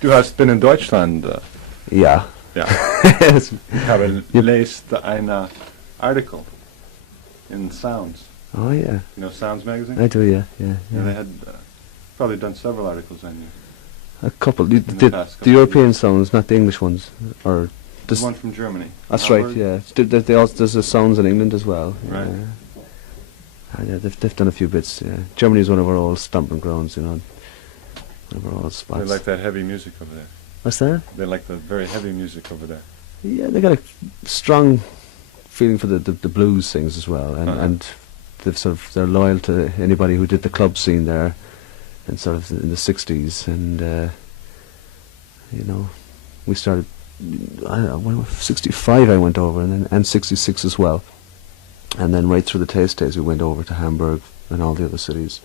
Du hast been in Deutschland. Ja. Ja. Ich habe gelesen einen article in Sounds. Oh yeah. You know Sounds magazine? I do, yeah. Yeah, they had probably done several articles on you. A couple. The past couple European sounds, not the English ones, or The one from Germany. that's Hamburg? right. Yeah. They also, there's the sounds in England as well. Right. Yeah, they've done a few bits. Yeah. Germany is one of our old stomping grounds, you know. One of our old spots. They like that heavy music over there. What's that? They like the very heavy music over there. Yeah, they got a strong feeling for the blues things as well, and they're loyal to anybody who did the club scene there, and sort of in the '60s, and you know, we started. I don't know, 65 I went over, and 66 as well, and then right through the taste days we went over to Hamburg and all the other cities.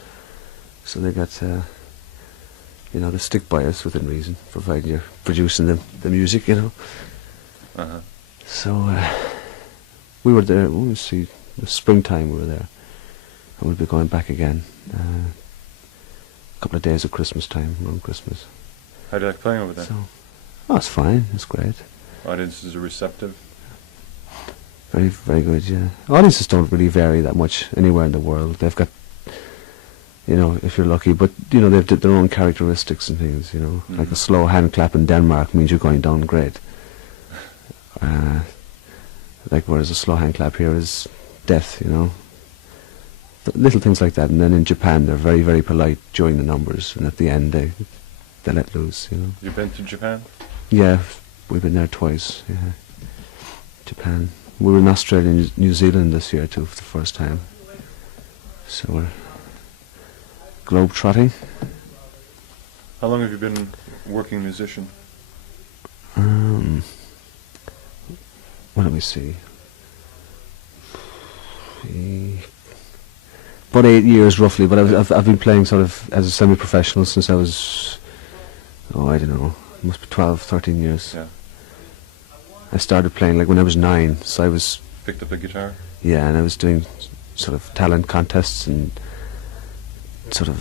So they got, you know, they stick by us within reason, providing you're producing the music, you know. So we were there. We'll see, the springtime we were there, and we'll be going back again. A couple of days of Christmas time, around Christmas. How do you like playing over there? So, oh, it's fine. It's great. Audiences are receptive. Very, very good. Yeah. Audiences don't really vary that much anywhere in the world. They've got, you know, if you're lucky, but you know they've their own characteristics and things. You know, like a slow hand clap in Denmark means you're going down great. Like whereas a slow hand clap here is death. You know, little things like that. And then in Japan they're very, very polite during the numbers, and at the end they let loose. You know. You've been to Japan? Yeah, we've been there twice. Yeah, Japan. We were in Australia and New Zealand this year too for the first time. So we're globe-trotting. How long have you been working musician? What do we see? About 8 years roughly, but I've been playing sort of as a semi-professional since I was, I don't know, must be 12, 13 years. Yeah. I started playing like when I was 9, so I was... Picked up a guitar? Yeah, and I was doing sort of talent contests and sort of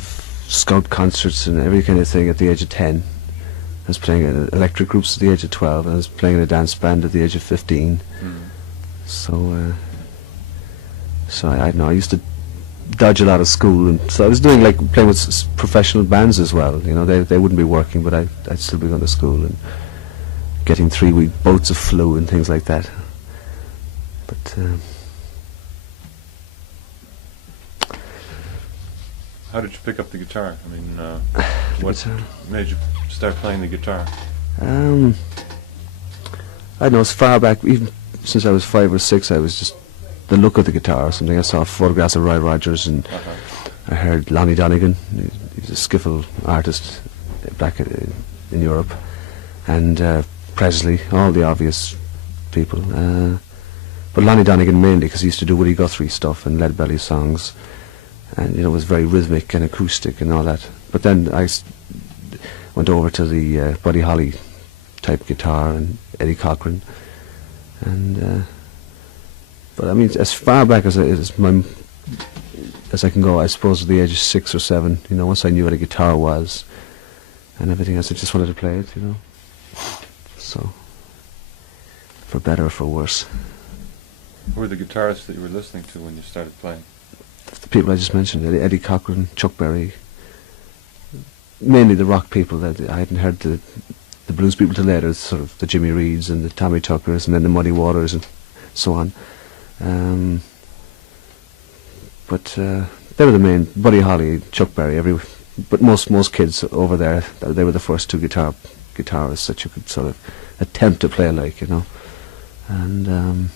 scout concerts and every kind of thing at the age of 10. I was playing in electric groups at the age of 12, and I was playing in a dance band at the age of 15. So I don't know, I used to dodge a lot of school, and so I was doing like playing with professional bands as well. You know, they wouldn't be working, but I'd still be going to school and getting 3-week boats of flu and things like that. But how did you pick up the guitar? I mean, what made you start playing the guitar? I don't know, as far back, even since I was 5 or 6, I was just the look of the guitar or something. I saw photographs of Roy Rogers, and I heard Lonnie Donegan. He was a skiffle artist back in Europe, and Presley, all the obvious people. But Lonnie Donegan mainly because he used to do Woody Guthrie stuff and Lead Belly songs, and you know, it was very rhythmic and acoustic and all that. But then I went over to the Buddy Holly type guitar and Eddie Cochran, and but I mean, as far back as I can go, I suppose at the age of 6 or 7, you know, once I knew what a guitar was and everything else, I just wanted to play it, you know. So, for better or for worse. Who were the guitarists that you were listening to when you started playing? The people I just mentioned, Eddie Cochran, Chuck Berry, mainly the rock people. That I hadn't heard the blues people till later, sort of the Jimmy Reeds and the Tommy Tuckers and then the Muddy Waters and so on. But they were the main. Buddy Holly, Chuck Berry, but most kids over there, they were the first two guitarists that you could sort of attempt to play like, you know. And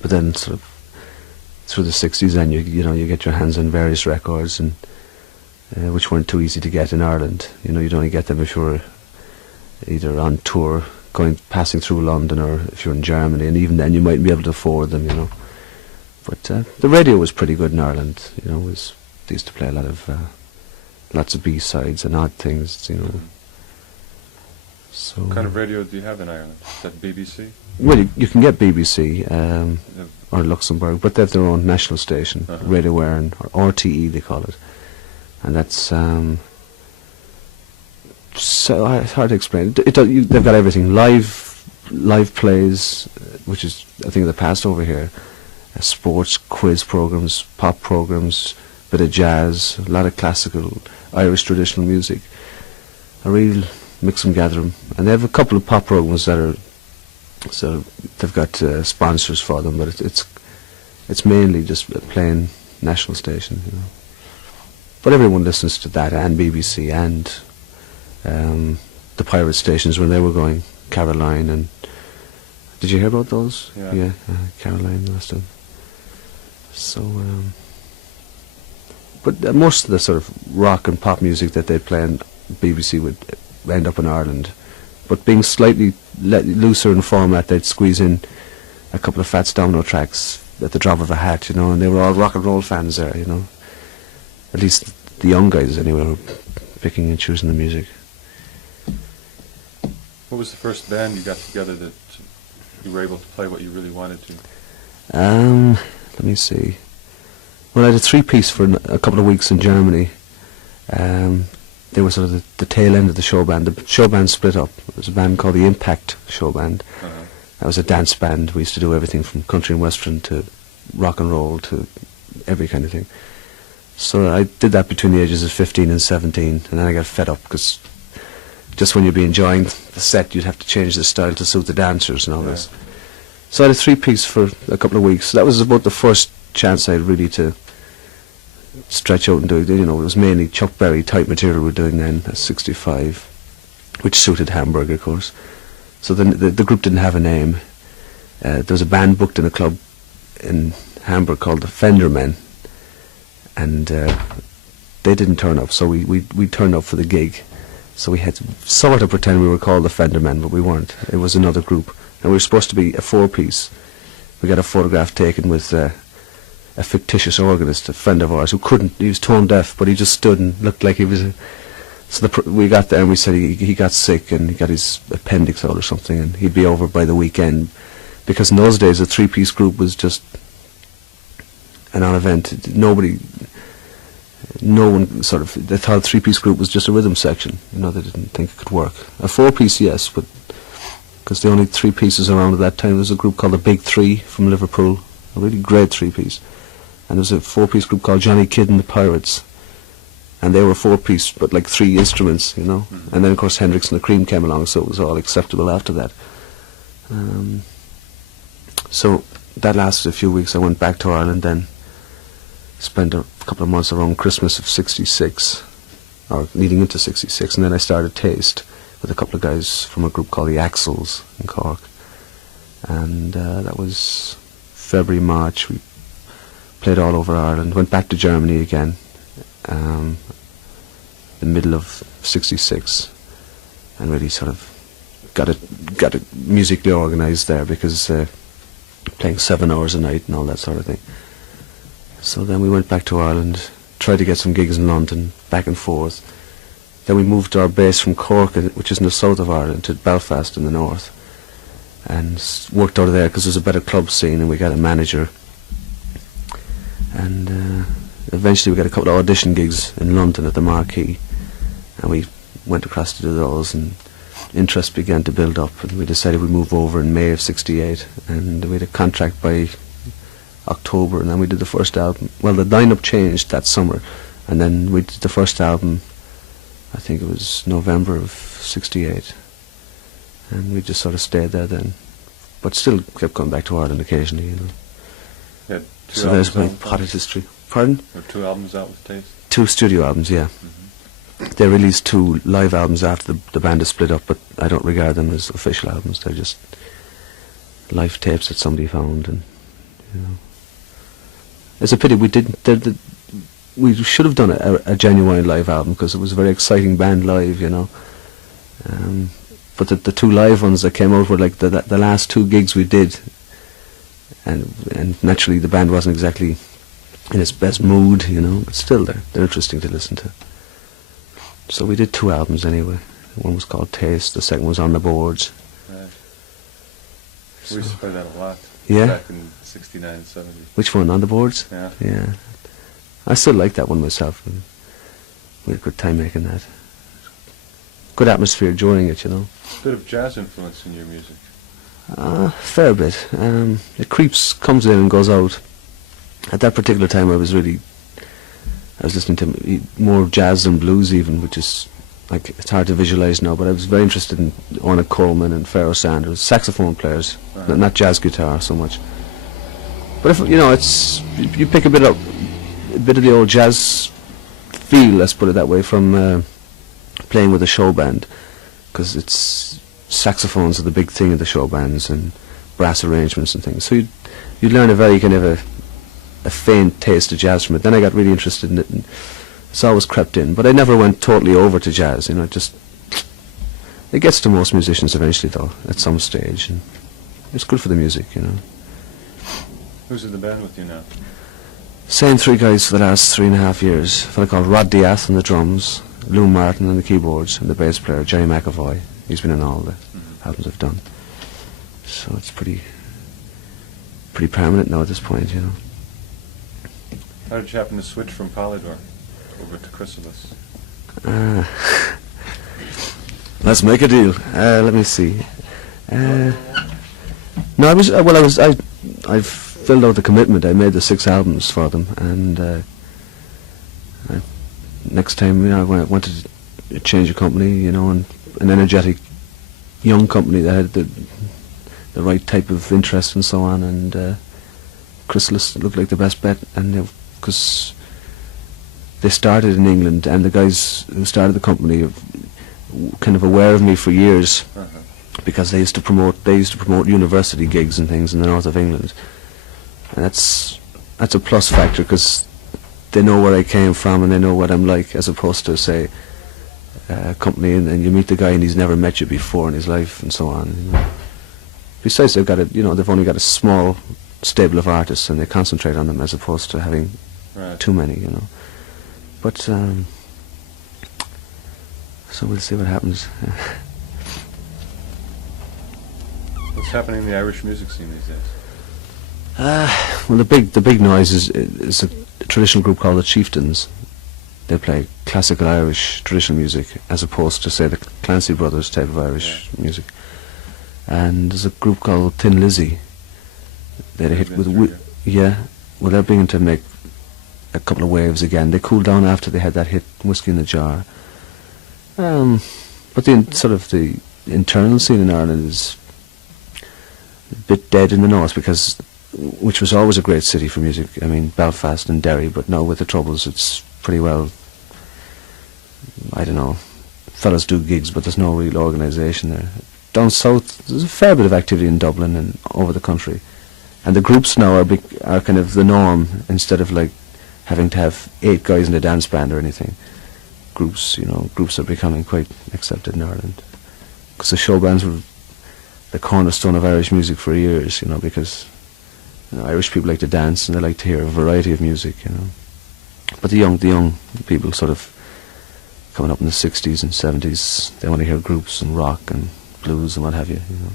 but then sort of through the 60s, then you get your hands on various records, and which weren't too easy to get in Ireland. You know, you'd only get them if you were either on tour, passing through London, or if you're in Germany, and even then you mightn't be able to afford them, you know. But the radio was pretty good in Ireland, you know. They used to play a lot of lots of B-sides and odd things, you know. So what kind of radio do you have in Ireland? Is that BBC? Well, you can get BBC or Luxembourg, but they have their own national station, Radio Éireann, or RTE they call it, and that's it's hard to explain. They've got everything. Live plays, which is, I think, the past over here. Sports, quiz programs, pop programs, bit of jazz, a lot of classical Irish traditional music. A real mix and gather 'em. And they have a couple of pop programs that are, so they've got sponsors for them, but it's mainly just playing national station, you know. But everyone listens to that, and BBC, and the pirate stations when they were going, Caroline, and did you hear about those? Yeah. Caroline last time. So, but most of the sort of rock and pop music that they play on BBC would end up in Ireland. But being slightly looser in format, they'd squeeze in a couple of Fats Domino tracks at the drop of a hat, you know, and they were all rock and roll fans there, you know. At least the young guys, anyway, were picking and choosing the music. What was the first band you got together that you were able to play what you really wanted to? Let me see. Well, I had a three-piece for a couple of weeks in Germany. They were sort of the tail end of the show band. The show band split up. There was a band called the Impact Show Band. That was a dance band. We used to do everything from country and western to rock and roll to every kind of thing. So I did that between the ages of 15 and 17, and then I got fed up because just when you'd be enjoying the set, you'd have to change the style to suit the dancers and all this. So I had a three-piece for a couple of weeks. That was about the first chance I had really to stretch out and do it. You know, it was mainly Chuck Berry type material we were doing then, at 65, which suited Hamburg, of course. So the group didn't have a name. There was a band booked in a club in Hamburg called the Fender Men, and they didn't turn up, so we turned up for the gig. So we had to sort of pretend we were called the Fender Men, but we weren't. It was another group, and we were supposed to be a four-piece. We got a photograph taken with a fictitious organist, a friend of ours, who couldn't, he was tone deaf, but he just stood and looked like he was so we got there and we said he got sick and he got his appendix out or something, and he'd be over by the weekend, because in those days a three-piece group was just a non-event. No one sort of, they thought a three-piece group was just a rhythm section, you know, they didn't think it could work. A four-piece, yes, but because the only three pieces around at that time, there was a group called the Big Three from Liverpool, a really great three-piece. And there was a four-piece group called Johnny Kidd and the Pirates, and they were four-piece, but like three instruments, you know. And then, of course, Hendrix and the Cream came along, so it was all acceptable after that. So that lasted a few weeks. I went back to Ireland then, spent a couple of months around Christmas of 66, or leading into 66, and then I started Taste with a couple of guys from a group called the Axles in Cork. And that was February, March. We played all over Ireland, went back to Germany again, the middle of 66, and really sort of got it musically organised there, because playing 7 hours a night and all that sort of thing. So then we went back to Ireland, tried to get some gigs in London, back and forth. Then we moved our base from Cork, which is in the south of Ireland, to Belfast in the north, and worked out of there because there's a better club scene, and we got a manager. And eventually we got a couple of audition gigs in London at the Marquee, and we went across to do those, and interest began to build up, and we decided we'd move over in May of 68, and we had a contract by October, and then we did the first album. Well, the lineup changed that summer, and then we did the first album, I think it was November of 68, and we just sort of stayed there then, but still kept going back to Ireland occasionally, you know. Yeah, so there's my potted history. Pardon? There were 2 albums out with Taste? 2 studio albums, yeah. They released 2 live albums after the band is split up, but I don't regard them as official albums. They're just live tapes that somebody found, and you know, it's a pity we didn't. We should have done a genuine live album, because it was a very exciting band live, you know. But the 2 live ones that came out were like the last 2 gigs we did, and naturally the band wasn't exactly in its best mood, you know. But still, they're interesting to listen to. So we did 2 albums anyway. One was called Taste, the second was On the Boards. Right. We used to play that a lot. Yeah? Back in 69, 70. Which one, On the Boards? Yeah. Yeah. I still like that one myself. We had a good time making that. good atmosphere during it, you know. Bit of jazz influence in your music. Fair bit. It comes in and goes out. At that particular time, I was listening to more jazz than blues even, which is, like, it's hard to visualize now, but I was very interested in Ornette Coleman and Pharoah Sanders, saxophone players, not jazz guitar so much. But if, you know, you pick a bit of the old jazz feel, let's put it that way, from playing with a show band, because it's saxophones are the big thing in the show bands and brass arrangements and things. So you learn a very kind of a faint taste of jazz from it. Then I got really interested in it, and it's always crept in. But I never went totally over to jazz, you know. It gets to most musicians eventually, though, at some stage, and it's good for the music, you know. Who's in the band with you now? Same three guys for the last 3.5 years. A fella called Rod Diath on the drums, Lou Martin on the keyboards, and the bass player, Jerry McAvoy. He's been in all the albums I've done. So it's pretty permanent now at this point, you know. How did you happen to switch from Polydor over to Chrysalis? Let's make a deal. Let me see. No, I filled out the commitment. I made the 6 albums for them, and next time, you know, I wanted to change a company, you know, and an energetic young company that had the right type of interest and so on, and Chrysalis looked like the best bet, and because they started in England, and the guys who started the company are kind of aware of me for years, because they used to promote university gigs and things in the north of England, and that's a plus factor, because they know where I came from and they know what I'm like, as opposed to, say, a company and you meet the guy and he's never met you before in his life and so on, you know. Besides, they've only got a small stable of artists, and they concentrate on them as opposed to having too many, you know. But so we'll see what happens. What's happening in the Irish music scene these days? Well, the big noise is a traditional group called the Chieftains. They play classical Irish traditional music, as opposed to, say, the Clancy Brothers type of Irish music. And there's a group called Thin Lizzy. They had a hit with well, they're beginning to make a couple of waves again. They cooled down after they had that hit Whiskey in the Jar. But the internal scene in Ireland is a bit dead in the north, which was always a great city for music. I mean, Belfast and Derry, but now with the Troubles, it's pretty well, I don't know, fellas do gigs, but there's no real organisation there. Down south, there's a fair bit of activity in Dublin and over the country, and the groups now are kind of the norm, instead of like having to have 8 guys in a dance band or anything. Groups are becoming quite accepted in Ireland, because the show bands were the cornerstone of Irish music for years, you know, because Irish people like to dance and they like to hear a variety of music, you know. But the young people, sort of coming up in the 60s and 70s, they want to hear groups and rock and blues and what have you, you know.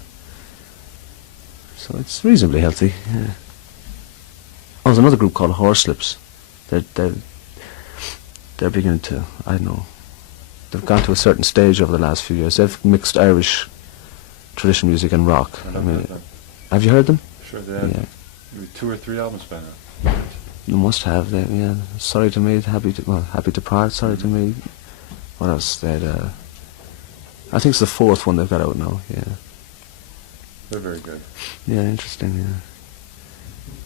So it's reasonably healthy. Yeah. Oh, there's another group called Horselips. They're beginning to, I don't know, they've gone to a certain stage over the last few years. They've mixed Irish traditional music and rock. I mean, have you heard them? Sure, they have. Maybe 2 or 3 albums by now. You must have. Sorry to Me, Happy to Part. Sorry to Me. What else? I think it's the 4th one they've got out now. Yeah. They're very good. Yeah, interesting. Yeah.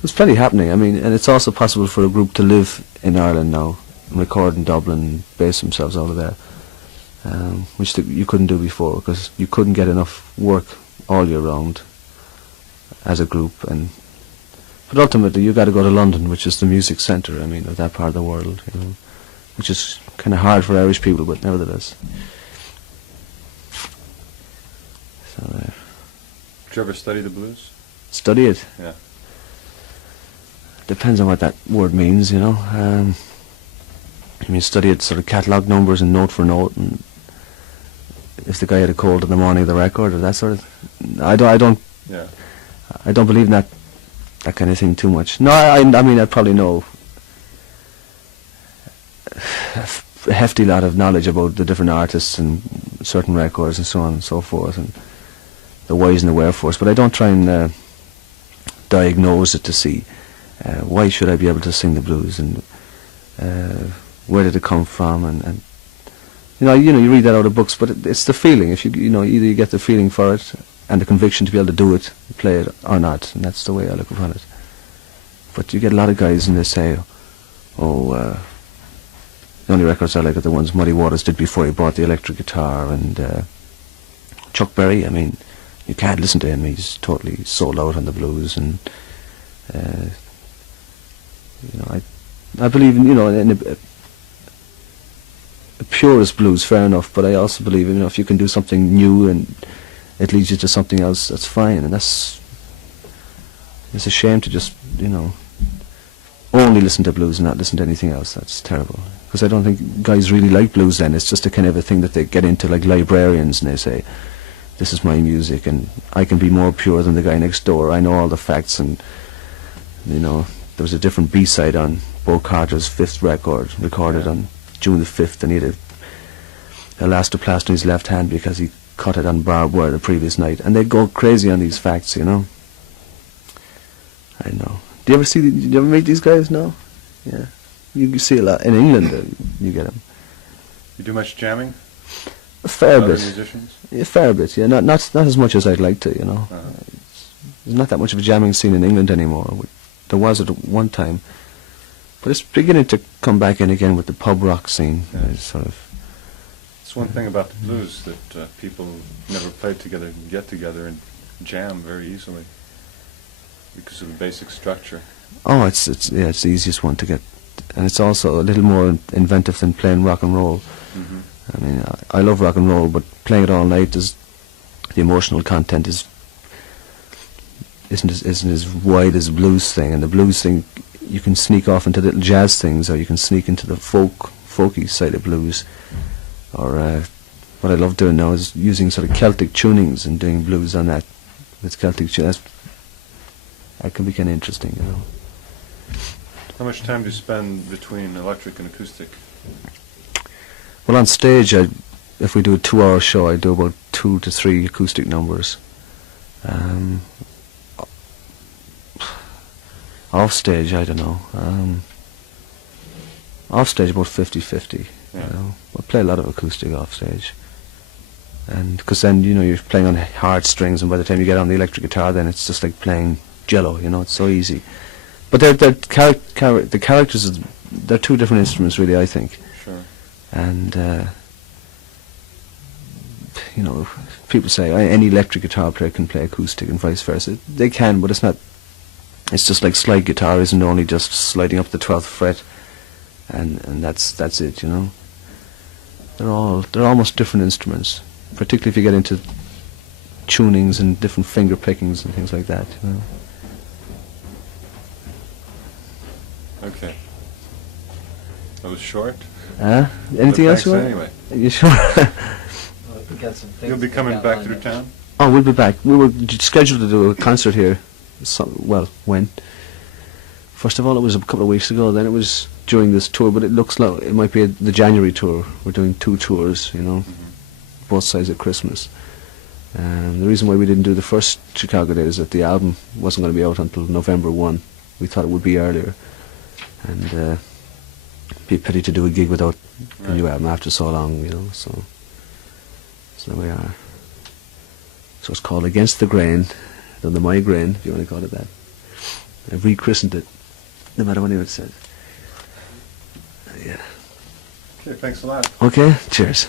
There's plenty happening. I mean, and it's also possible for a group to live in Ireland now, record in Dublin, base themselves out of there, which you couldn't do before, because you couldn't get enough work all year round as a group. But ultimately, you got to go to London, which is the music centre, I mean, of that part of the world, you know, which is kind of hard for Irish people, but nevertheless. So there. Did you ever study the blues? Study it? Yeah. Depends on what that word means, you know. I mean, study it sort of catalogue numbers and note for note, and if the guy had a cold in the morning of the record or that sort of. I don't believe in that kind of thing too much. No, I mean, I probably know a hefty lot of knowledge about the different artists and certain records and so on and so forth, and the whys and the wherefores. But I don't try and diagnose it to see why should I be able to sing the blues, and where did it come from, and you read that out of books, but it's the feeling. If either you get the feeling for it and the conviction to be able to do it, play it, or not, and that's the way I look upon it. But you get a lot of guys and they say, the only records I like are the ones Muddy Waters did before he bought the electric guitar, and Chuck Berry, I mean, you can't listen to him, he's totally sold out on the blues, and I believe in a purist blues, fair enough, but I also believe if you can do something new and it leads you to something else, that's fine. And it's a shame to just only listen to blues and not listen to anything else. That's terrible, because I don't think guys really like blues then. It's just a kind of a thing that they get into, like librarians, and they say, this is my music and I can be more pure than the guy next door, I know all the facts. And there was a different B-side on Bo Carter's 5th record, recorded on June the 5th, and he had a elastoplast in his left hand because he cut it on barbed wire the previous night, and they'd go crazy on these facts, I know. Do you ever meet these guys now? Yeah. You see a lot in England, you get them. You do much jamming? A fair Other bit. musicians? A fair bit, yeah. Not as much as I'd like to, There's not that much of a jamming scene in England anymore. There was at one time. But it's beginning to come back in again with the pub rock scene. It's one thing about the blues, that people never played together can get together and jam very easily because of the basic structure. Oh, it's the easiest one to get, and it's also a little more inventive than playing rock and roll. Mm-hmm. I mean, I love rock and roll, but playing it all night, the emotional content isn't as wide as the blues thing, and the blues thing, you can sneak off into little jazz things, or you can sneak into the folky side of blues. Or what I love doing now is using sort of Celtic tunings and doing blues on that with Celtic tunes. That can be kind of interesting, How much time do you spend between electric and acoustic? Well, on stage, if we do a 2-hour show, I do about 2 to 3 acoustic numbers. Off stage, I don't know. Off stage, about 50-50. Yeah. I play a lot of acoustic off stage, and because then you're playing on hard strings, and by the time you get on the electric guitar, then it's just like playing Jello. It's so easy. But the characters, they're two different instruments, really, I think. Sure. And people say any electric guitar player can play acoustic and vice versa. They can, but it's not. It's just like slide guitar isn't only just sliding up the 12th fret, and that's it. They're almost different instruments, particularly if you get into tunings and different finger pickings and things like that. Okay. That was short. Anything else you want? Anyway. You sure? You'll be coming back through town? Oh, we'll be back. We were scheduled to do a concert here. When? First of all, it was a couple of weeks ago. Then it was during this tour, but it looks like it might be the January tour. We're doing 2 tours, Mm-hmm. both sides of Christmas. The reason why we didn't do the first Chicago date is that the album wasn't going to be out until November 1. We thought it would be earlier, and it'd be a pity to do a gig without the new album after so long, So there we are. So it's called Against the Grain, the Migraine, if you want to call it that. I've rechristened it, no matter what anyone says. Yeah. Okay, thanks a lot. Okay, cheers.